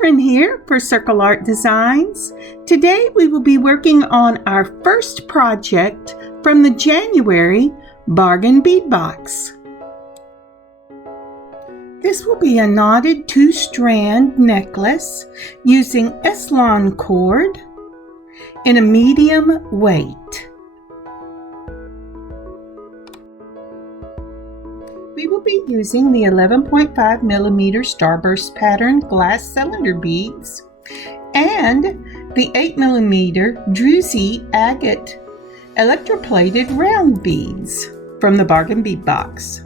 Catherine here for Circle Art Designs. Today we will be working on our first project from the January Bargain Bead Box. This will be a knotted 2-strand necklace using S-Lon cord in a medium weight. We will be using the 11.5 millimeter starburst pattern glass cylinder beads and the 8 millimeter Druzys agate electroplated round beads from the Bargain Bead Box.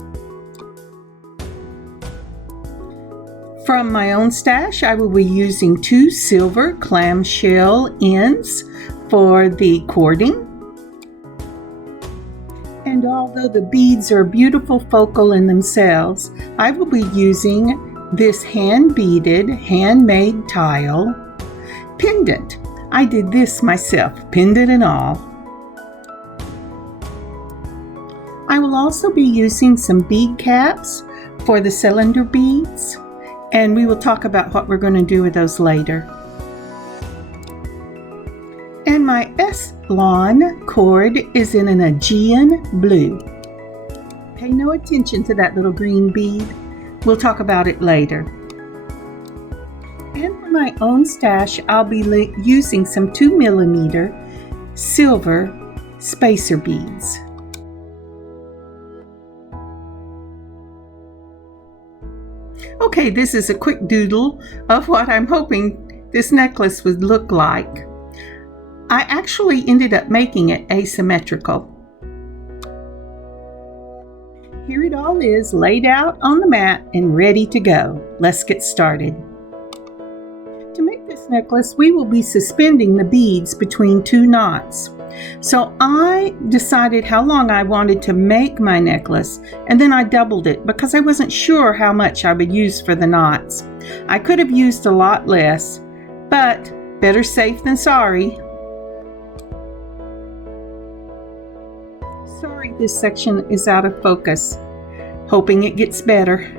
From my own stash, I will be using 2 silver clamshell ends for the cording. And although the beads are beautiful focal in themselves, I will be using this hand-beaded, handmade tile pendant. I did this myself, pendant and all. I will also be using some bead caps for the cylinder beads, and we will talk about what we're going to do with those later. And my S-Lon cord is in an Aegean blue. Pay no attention to that little green bead. We'll talk about it later. And for my own stash, I'll be using some 2 millimeter silver spacer beads. Okay, this is a quick doodle of what I'm hoping this necklace would look like. I actually ended up making it asymmetrical. Here it all is, laid out on the mat and ready to go. Let's get started. To make this necklace, we will be suspending the beads between 2 knots. So I decided how long I wanted to make my necklace, and then I doubled it because I wasn't sure how much I would use for the knots. I could have used a lot less, but better safe than sorry. Sorry this section is out of focus. Hoping it gets better.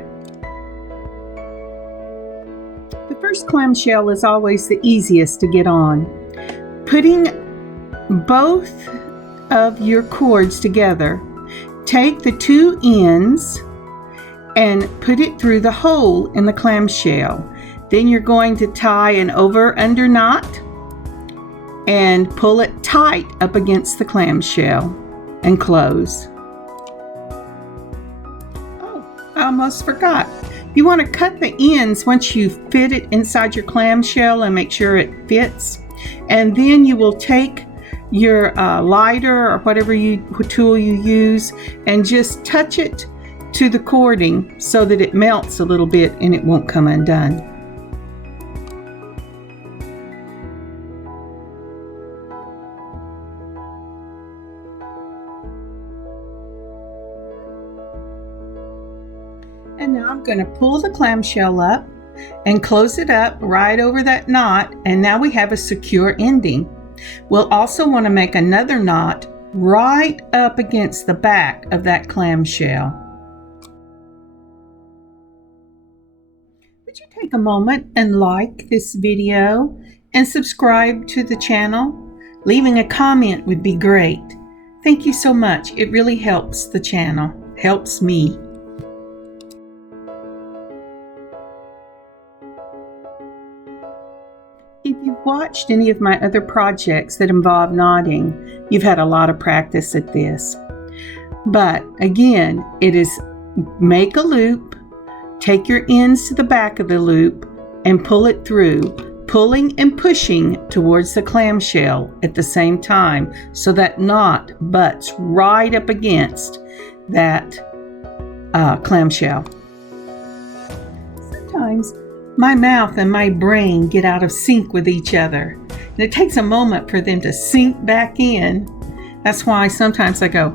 The first clamshell is always the easiest to get on. Putting both of your cords together, take the 2 ends and put it through the hole in the clamshell. Then you're going to tie an over-under knot and pull it tight up against the clamshell and close. Oh, I almost forgot. You want to cut the ends once you fit it inside your clamshell and make sure it fits. And then you will take your lighter or whatever tool you use and just touch it to the cording so that it melts a little bit and it won't come undone. And now I'm going to pull the clamshell up and close it up right over that knot, and now we have a secure ending. We'll also want to make another knot right up against the back of that clamshell. Would you take a moment and like this video and subscribe to the channel? Leaving a comment would be great. Thank you so much. It really helps the channel, helps me. If you've watched any of my other projects that involve knotting, you've had a lot of practice at this. But again, it is make a loop, take your ends to the back of the loop, and pull it through, pulling and pushing towards the clamshell at the same time so that knot butts right up against that clamshell. Sometimes my mouth and my brain get out of sync with each other, and it takes a moment for them to sink back in. That's why sometimes I go,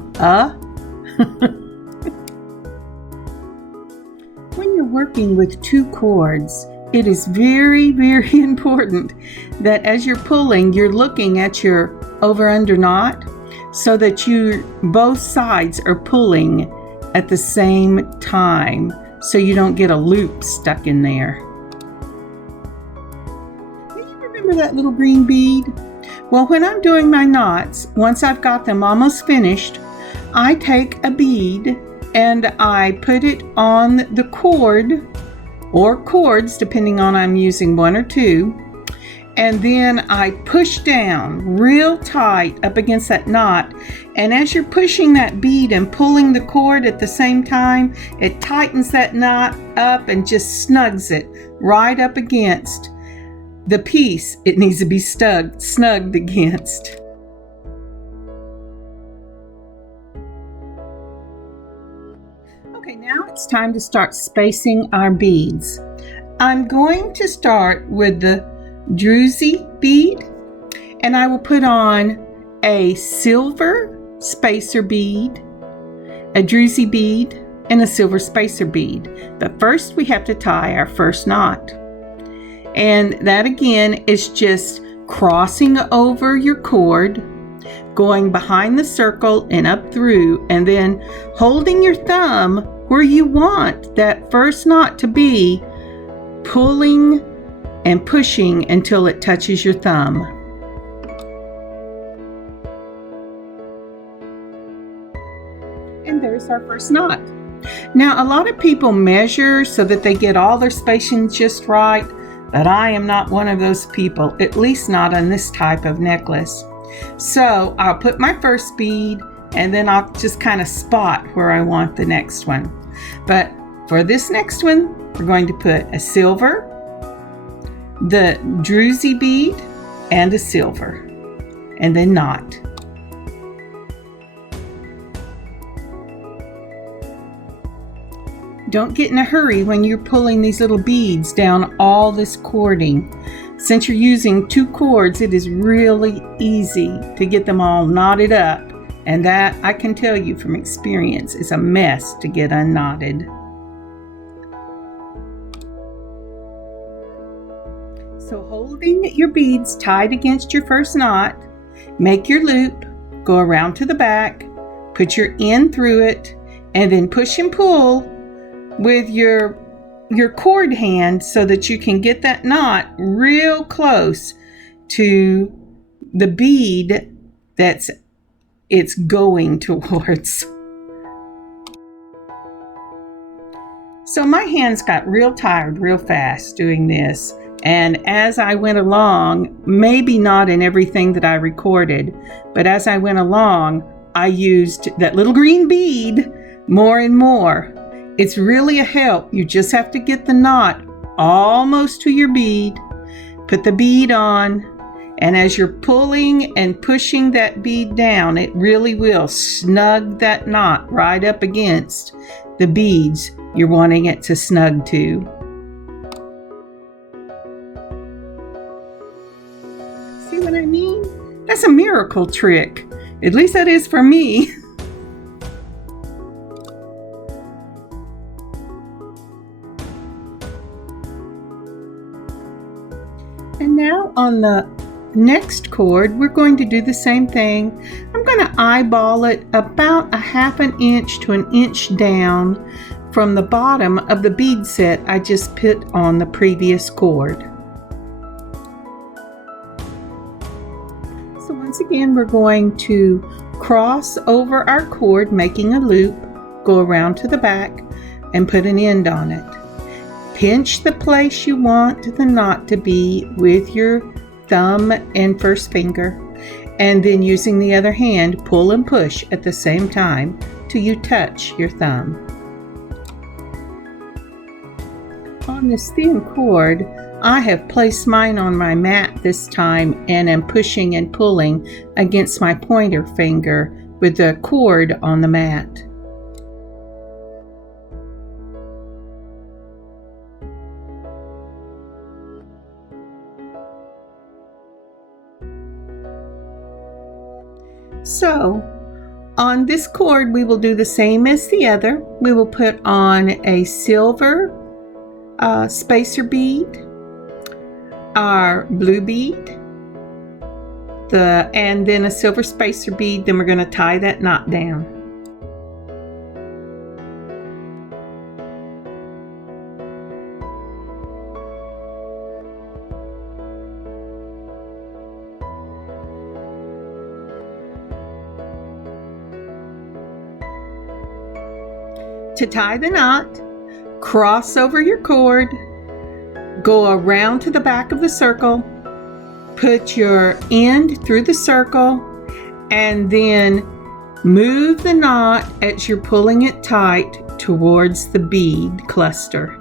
When you're working with 2 cords, it is very, very important that as you're pulling, you're looking at your over-under knot so that both sides are pulling at the same time so you don't get a loop stuck in there. remember that little green bead? Well, when I'm doing my knots, once I've got them almost finished, I take a bead and I put it on the cord or cords, depending on I'm using one or two, and then I push down real tight up against that knot. And as you're pushing that bead and pulling the cord at the same time, it tightens that knot up and just snugs it right up against the piece it needs to be snugged against. Okay, now it's time to start spacing our beads. I'm going to start with the Druzys bead, and I will put on a silver spacer bead, a Druzys bead, and a silver spacer bead. But first we have to tie our first knot. And that again is just crossing over your cord, going behind the circle and up through, and then holding your thumb where you want that first knot to be, pulling and pushing until it touches your thumb. And there's our first knot. Now, a lot of people measure so that they get all their spacing just right, but I am not one of those people, at least not on this type of necklace. So I'll put my first bead and then I'll just kind of spot where I want the next one. But for this next one, we're going to put a silver, the Druzys bead, and a silver, and then knot. Don't get in a hurry when you're pulling these little beads down all this cording. Since you're using two cords, it is really easy to get them all knotted up, and that, I can tell you from experience, is a mess to get unknotted. So holding your beads tied against your first knot, make your loop, go around to the back, put your end through it, and then push and pull with your cord hand so that you can get that knot real close to the bead it's going towards. So my hands got real tired real fast doing this, and as I went along, maybe not in everything that I recorded, but as I went along, I used that little green bead more and more. It's really a help. You just have to get the knot almost to your bead, put the bead on, and as you're pulling and pushing that bead down, it really will snug that knot right up against the beads you're wanting it to snug to. See what I mean? That's a miracle trick. At least that is for me. And now on the next cord, we're going to do the same thing. I'm going to eyeball it about a ½ inch to an inch down from the bottom of the bead set I just put on the previous cord. So once again, we're going to cross over our cord, making a loop, go around to the back, and put an end on it. Pinch the place you want the knot to be with your thumb and first finger, and then using the other hand, pull and push at the same time till you touch your thumb. On this thin cord, I have placed mine on my mat this time and am pushing and pulling against my pointer finger with the cord on the mat. So on this cord, we will do the same as the other. We will put on a silver spacer bead, our blue bead, and then a silver spacer bead. Then we're going to tie that knot down. To tie the knot, cross over your cord, go around to the back of the circle, put your end through the circle, and then move the knot as you're pulling it tight towards the bead cluster.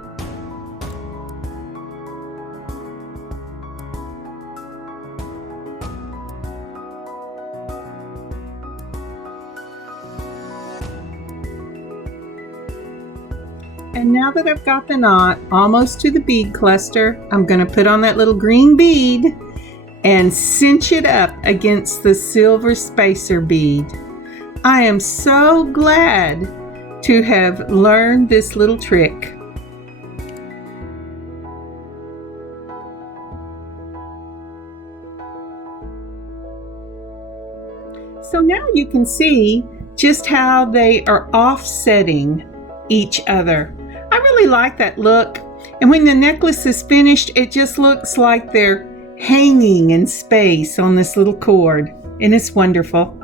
And now that I've got the knot almost to the bead cluster, I'm going to put on that little green bead and cinch it up against the silver spacer bead. I am so glad to have learned this little trick. So now you can see just how they are offsetting each other. I really like that look, and when the necklace is finished, it just looks like they're hanging in space on this little cord, and it's wonderful.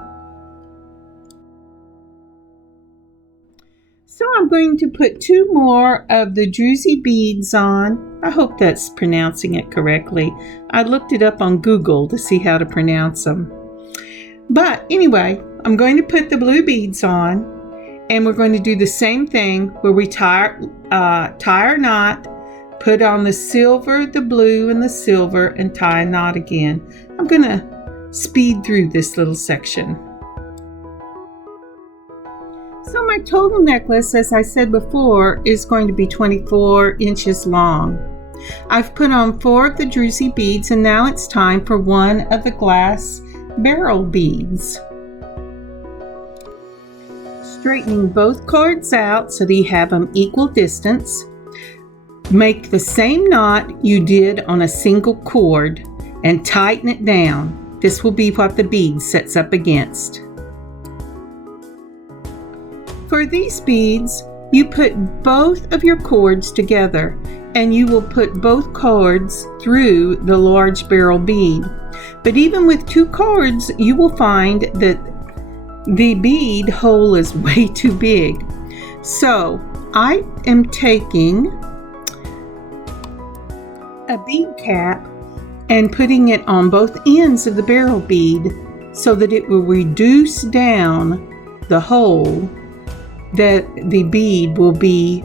So I'm going to put 2 more of the Druzys beads on. I hope that's pronouncing it correctly. I looked it up on Google to see how to pronounce them. But anyway, I'm going to put the blue beads on, and we're going to do the same thing where we tie our knot, put on the silver, the blue, and the silver, and tie a knot again. I'm going to speed through this little section. So my total necklace, as I said before, is going to be 24 inches long. I've put on 4 of the Druzys beads, and now it's time for 1 of the glass barrel beads. Straightening both cords out so that you have them equal distance. Make the same knot you did on a single cord and tighten it down. This will be what the bead sets up against. For these beads, you put both of your cords together, and you will put both cords through the large barrel bead. But even with 2 cords, you will find that the bead hole is way too big. So I am taking a bead cap and putting it on both ends of the barrel bead so that it will reduce down the hole that the bead will be,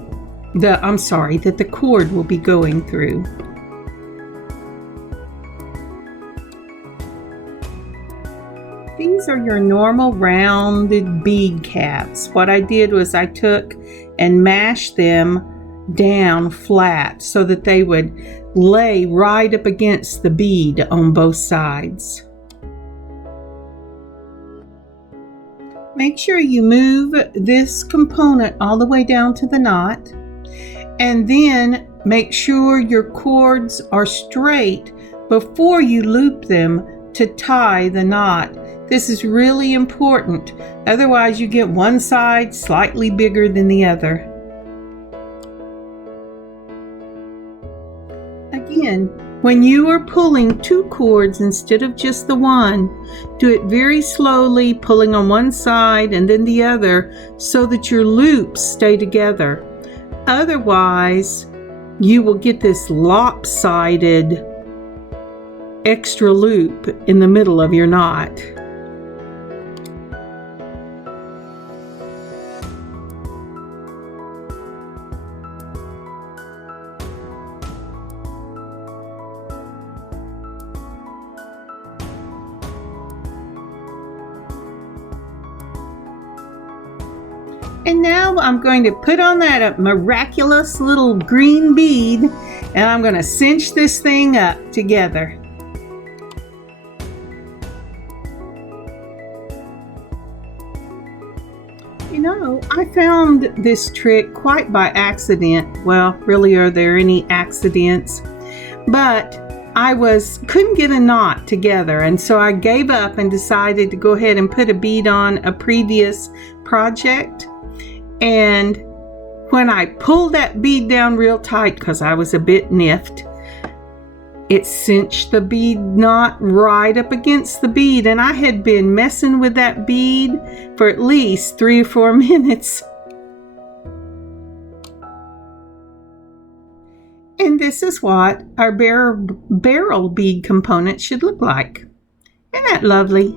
that the cord will be going through. These are your normal rounded bead caps. What I did was I took and mashed them down flat so that they would lay right up against the bead on both sides. Make sure you move this component all the way down to the knot, and then make sure your cords are straight before you loop them to tie the knot. This is really important, otherwise you get one side slightly bigger than the other. Again, when you are pulling 2 cords instead of just the one, do it very slowly, pulling on one side and then the other so that your loops stay together. Otherwise, you will get this lopsided extra loop in the middle of your knot. And now I'm going to put on that miraculous little green bead, and I'm going to cinch this thing up together. You know, I found this trick quite by accident. Well, really, are there any accidents? But I couldn't get a knot together, and so I gave up and decided to go ahead and put a bead on a previous project. And when I pulled that bead down real tight, because I was a bit niffed, it cinched the bead knot right up against the bead, and I had been messing with that bead for at least 3 or 4 minutes. And this is what our barrel bead component should look like. Isn't that lovely?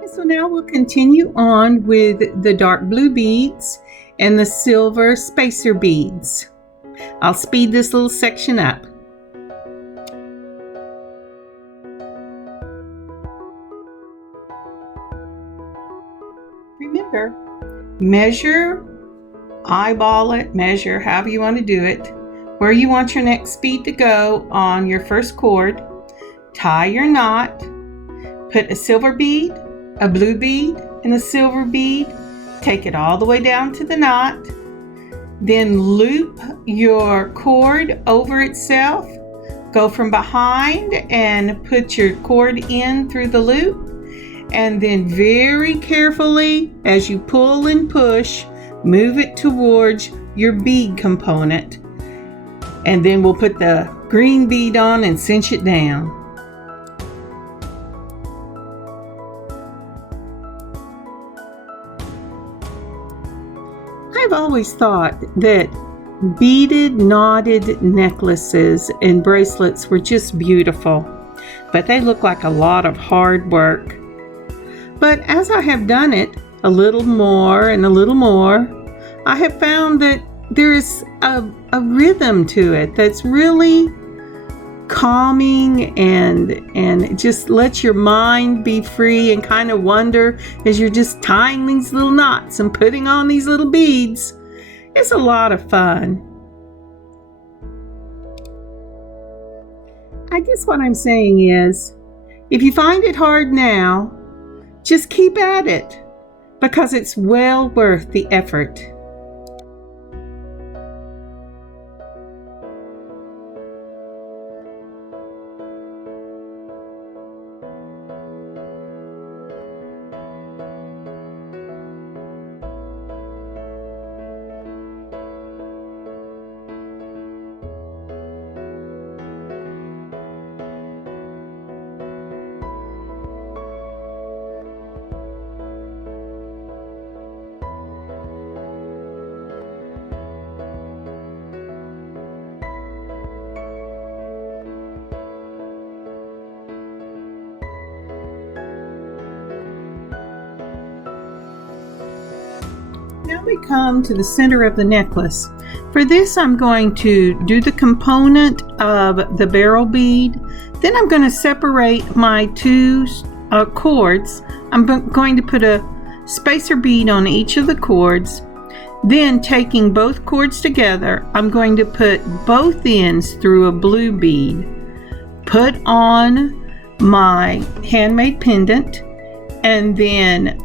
And so now we'll continue on with the dark blue beads and the silver spacer beads. I'll speed this little section up. Remember, measure, eyeball it, measure, however you want to do it, where you want your next bead to go on your first cord. Tie your knot, put a silver bead, a blue bead, and a silver bead. Take it all the way down to the knot. Then loop your cord over itself. Go from behind and put your cord in through the loop. And then very carefully, as you pull and push, move it towards your bead component. And then we'll put the green bead on and cinch it down. I've always thought that beaded, knotted necklaces and bracelets were just beautiful, but they look like a lot of hard work. But as I have done it a little more and a little more, I have found that there's a rhythm to it that's really calming and just lets your mind be free and kind of wonder as you're just tying these little knots and putting on these little beads. It's a lot of fun. I guess what I'm saying is, if you find it hard now, just keep at it, because it's well worth the effort. Now we come to the center of the necklace. For this, I'm going to do the component of the barrel bead. Then I'm going to separate my two cords. I'm going to put a spacer bead on each of the cords. Then, taking both cords together, I'm going to put both ends through a blue bead. Put on my handmade pendant, and then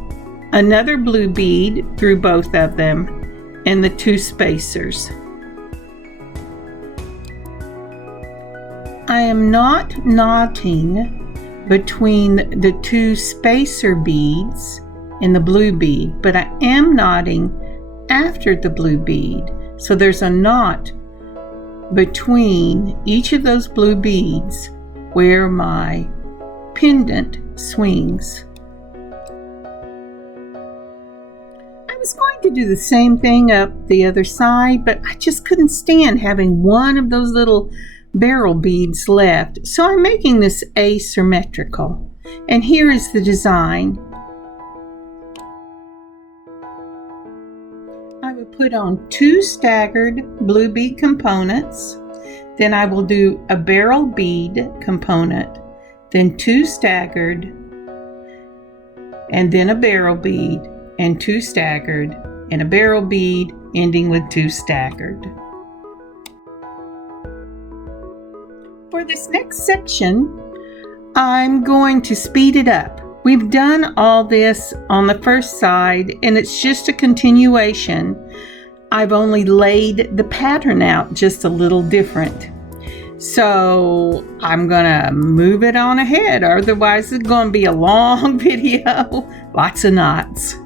another blue bead through both of them and the two spacers. I am not knotting between the two spacer beads in the blue bead, but I am knotting after the blue bead. So there's a knot between each of those blue beads where my pendant swings. I was going to do the same thing up the other side, but I just couldn't stand having one of those little barrel beads left. So I'm making this asymmetrical. And here is the design. I will put on two staggered blue bead components. Then I will do a barrel bead component, then two staggered, and then a barrel bead, and two staggered, and a barrel bead, ending with two staggered. For this next section, I'm going to speed it up. We've done all this on the first side, and it's just a continuation. I've only laid the pattern out just a little different. So I'm gonna move it on ahead, otherwise it's gonna be a long video. Lots of knots.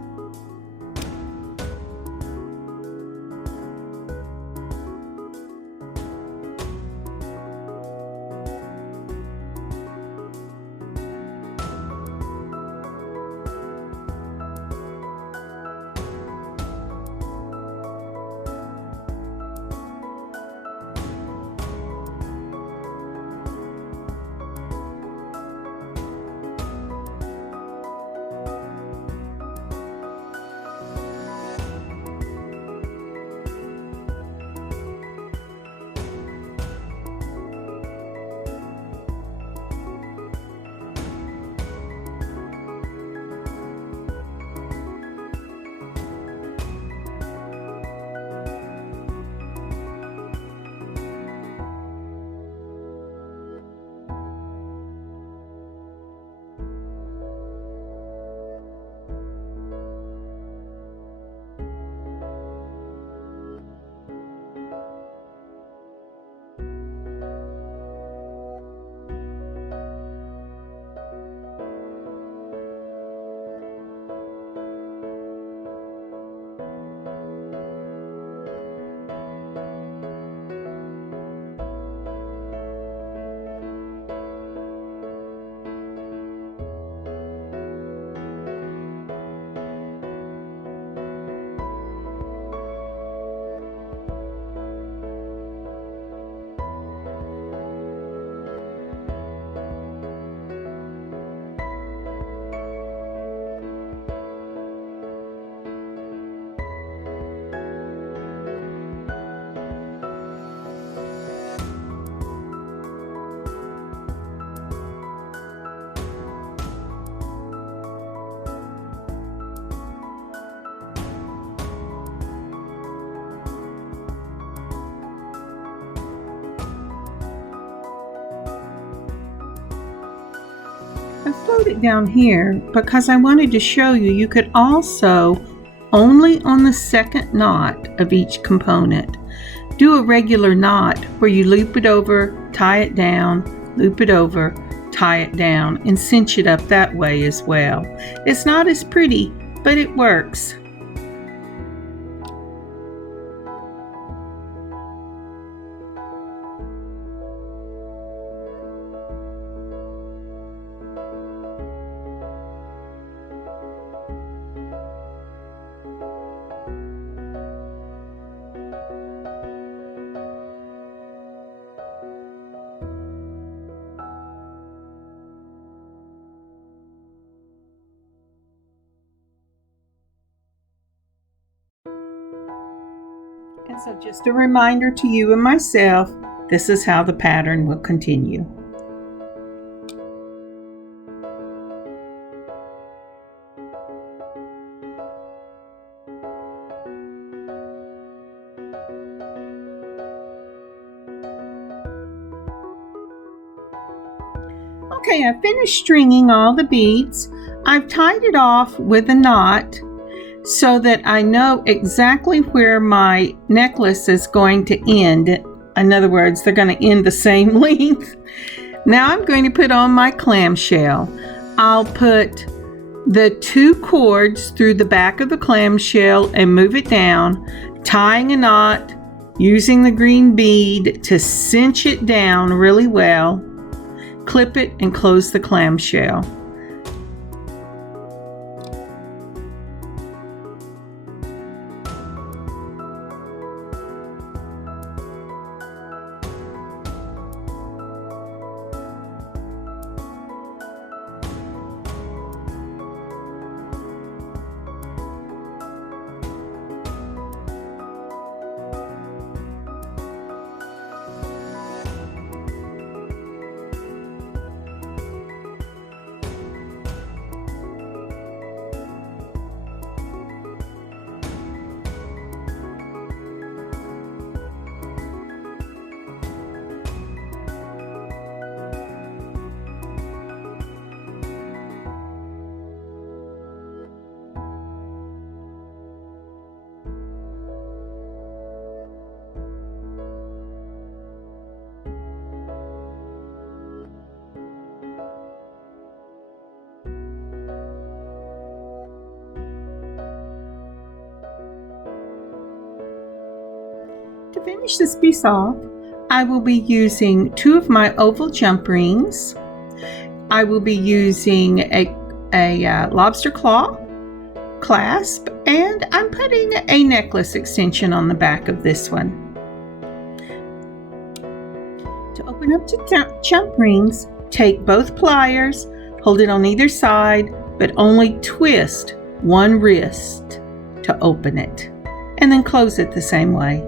I slowed it down here because I wanted to show you could also, only on the second knot of each component, do a regular knot where you loop it over, tie it down, loop it over, tie it down, and cinch it up that way as well. It's not as pretty, but it works. And so just a reminder to you and myself, this is how the pattern will continue. Okay, I finished stringing all the beads. I've tied it off with a knot so that I know exactly where my necklace is going to end. In other words, they're going to end the same length. Now I'm going to put on my clamshell. I'll put the 2 cords through the back of the clamshell and move it down, tying a knot, using the green bead to cinch it down really well, clip it, and close the clamshell. To finish this piece off, I will be using 2 of my oval jump rings. I will be using a lobster claw clasp, and I'm putting a necklace extension on the back of this one. To open up the jump rings, take both pliers, hold it on either side, but only twist one wrist to open it, and then close it the same way.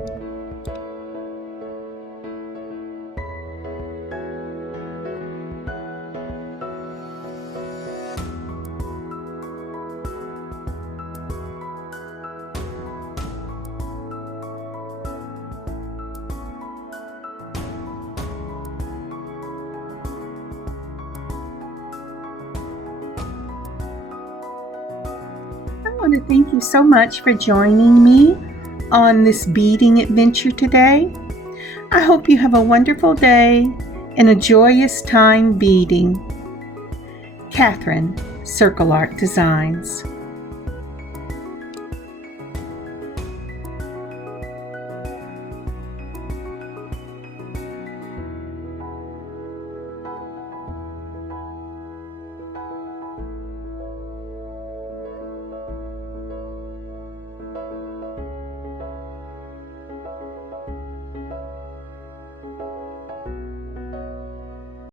I want to thank you so much for joining me on this beading adventure today. I hope you have a wonderful day and a joyous time beading. Catherine, Circle Art Designs.